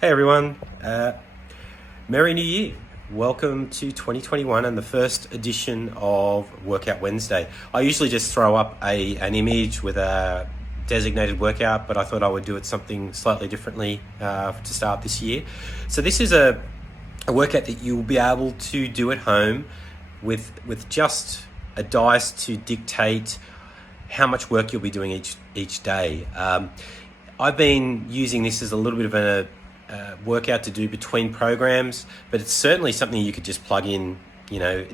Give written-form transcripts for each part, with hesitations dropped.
Hey everyone, Merry New Year. Welcome to 2021 and the first edition of Workout Wednesday. I usually just throw up an image with a designated workout, but I thought I would do it something slightly differently to start this year. So this is a workout that you'll be able to do at home with just a dice to dictate how much work you'll be doing each day. I've been using this as a little bit of a workout to do between programs, but it's certainly something you could just plug in,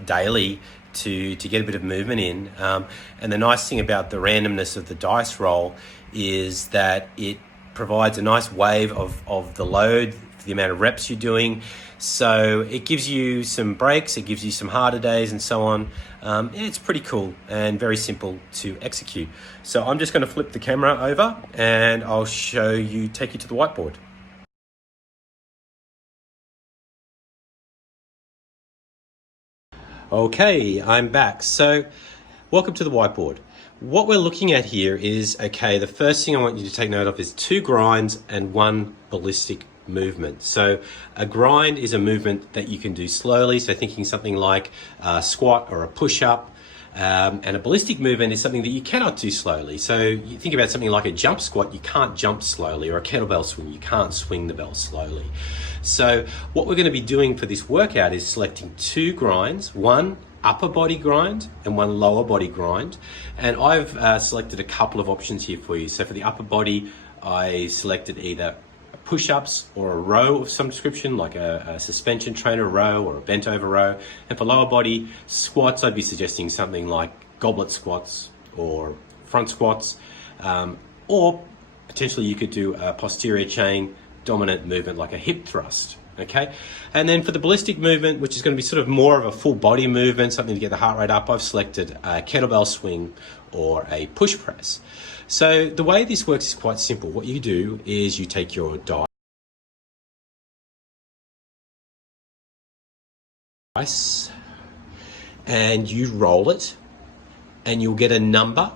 daily to get a bit of movement in. And the nice thing about the randomness of the dice roll is that it provides a nice wave of the load, the amount of reps you're doing. So it gives you some breaks, it gives you some harder days and so on. It's pretty cool and very simple to execute. So I'm just going to flip the camera over and I'll take you to the whiteboard. Okay, I'm back. So welcome to the whiteboard. What we're looking at here is, the first thing I want you to take note of is 2 grinds and 1 ballistic movement. So a grind is a movement that you can do slowly, so thinking something like a squat or a push-up. And a ballistic movement is something that you cannot do slowly. So you think about something like a jump squat, you can't jump slowly, or a kettlebell swing, you can't swing the bell slowly. So what we're going to be doing for this workout is selecting 2 grinds, 1 upper body grind and 1 lower body grind. And I've selected a couple of options here for you. So for the upper body, I selected either push-ups or a row of some description, like a suspension trainer row or a bent over row. And for lower body squats, I'd be suggesting something like goblet squats or front squats, or potentially you could do a posterior chain dominant movement like a hip thrust. Okay, and then for the ballistic movement, which is going to be sort of more of a full body movement, something to get the heart rate up, I've selected a kettlebell swing or a push press. So the way this works is quite simple. What you do is you take your dice and you roll it, and you'll get a number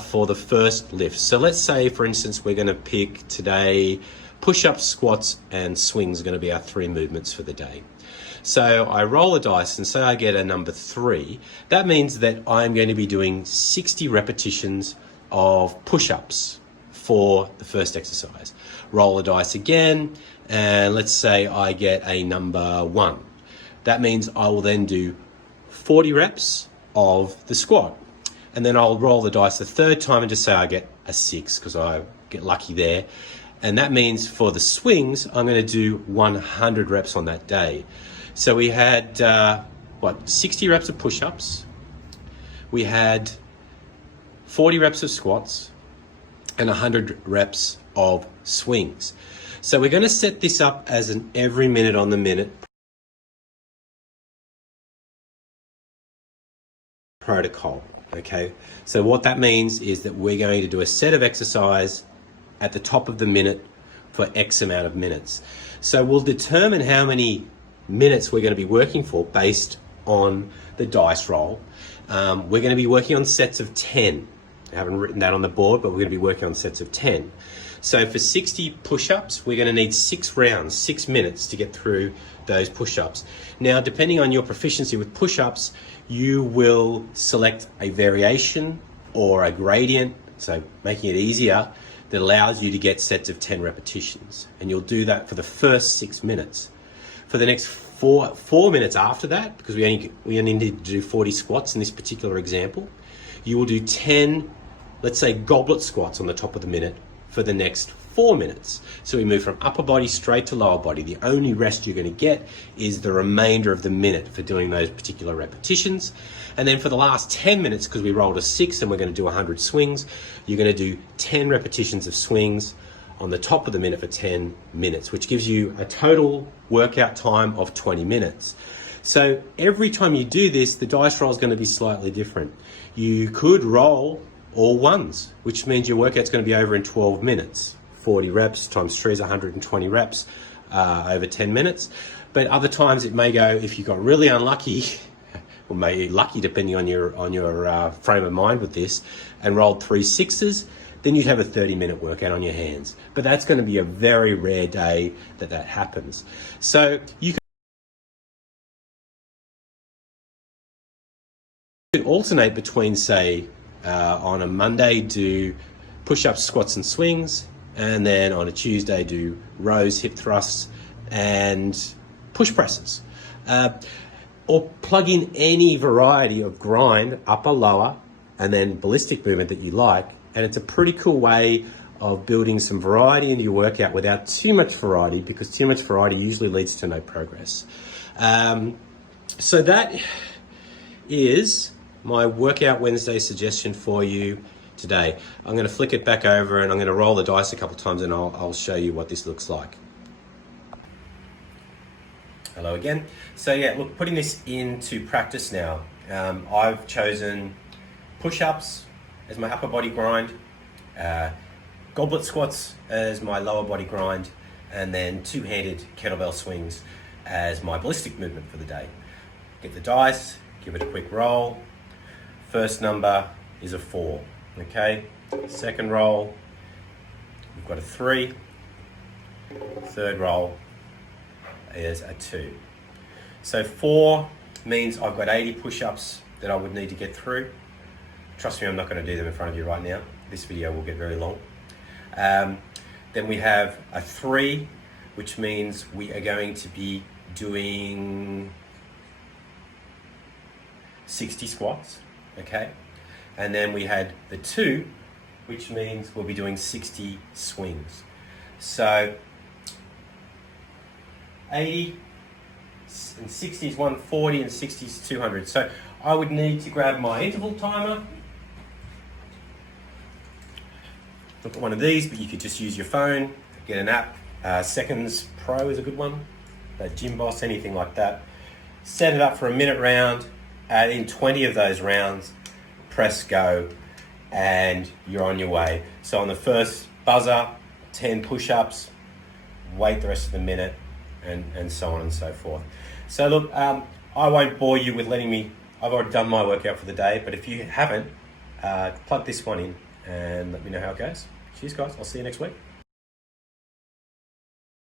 for the first lift. So let's say, for instance, we're going to pick today push-ups, squats, and swings are going to be our 3 movements for the day. So I roll a dice and say I get a number 3. That means that I'm going to be doing 60 repetitions of push-ups for the first exercise. Roll the dice again, and let's say I get a number 1. That means I will then do 40 reps of the squat. And then I'll roll the dice a 3rd time and just say I get a 6 because I get lucky there. And that means for the swings, I'm going to do 100 reps on that day. So we had, 60 reps of push-ups. We had 40 reps of squats and 100 reps of swings. So we're going to set this up as an every minute on the minute protocol. Okay, so what that means is that we're going to do a set of exercise at the top of the minute for X amount of minutes. So we'll determine how many minutes we're going to be working for based on the dice roll. We're going to be working on sets of 10. I haven't written that on the board, but we're going to be working on sets of 10. So for 60 push-ups, we're going to need 6 rounds, 6 minutes to get through those push-ups. Now, depending on your proficiency with push-ups, you will select a variation or a gradient, so making it easier, that allows you to get sets of 10 repetitions. And you'll do that for the first 6 minutes. For the next 4 minutes after that, because we only need to do 40 squats in this particular example, you will do 10, let's say, goblet squats on the top of the minute for the next 4 minutes. So we move from upper body straight to lower body. The only rest you're going to get is the remainder of the minute for doing those particular repetitions. And then for the last 10 minutes, because we rolled a 6 and we're going to do 100 swings, you're going to do 10 repetitions of swings on the top of the minute for 10 minutes, which gives you a total workout time of 20 minutes. So every time you do this, the dice roll is going to be slightly different. You could roll all ones, which means your workout's going to be over in 12 minutes. 40 reps times 3 is 120 reps over 10 minutes. But other times it may go, if you got really unlucky, or maybe lucky depending on your frame of mind with this, and rolled 3 6s, then you'd have a 30-minute workout on your hands. But that's going to be a very rare day that happens. So you can alternate between, say, on a Monday do push-ups, squats and swings, and then on a Tuesday do rows, hip thrusts and push presses. Or plug in any variety of grind, upper, lower, and then ballistic movement that you like. And it's a pretty cool way of building some variety into your workout without too much variety, because too much variety usually leads to no progress. So that is my Workout Wednesday suggestion for you today. I'm going to flick it back over and I'm going to roll the dice a couple times and I'll show you what this looks like. Hello again. So yeah, look, putting this into practice now, I've chosen push-ups as my upper body grind, goblet squats as my lower body grind, and then two-handed kettlebell swings as my ballistic movement for the day. Get the dice, give it a quick roll. First number is a 4, okay? Second roll, we've got a 3. Third roll is a 2. So 4 means I've got 80 push-ups that I would need to get through. Trust me, I'm not going to do them in front of you right now. This video will get very long. Then we have a 3, which means we are going to be doing 60 squats, okay? And then we had the 2, which means we'll be doing 60 swings. So 80 and 60 is 140 and 60 is 200. So I would need to grab my interval timer. Look at one of these, but you could just use your phone, get an app. Seconds Pro is a good one. Gym Boss, anything like that. Set it up for a minute round. Add in 20 of those rounds. Press go, and you're on your way. So on the first buzzer, 10 push-ups. Wait the rest of the minute. And so on and so forth. So look, I won't bore you with I've already done my workout for the day, but if you haven't, plug this one in and let me know how it goes. Cheers guys, I'll see you next week.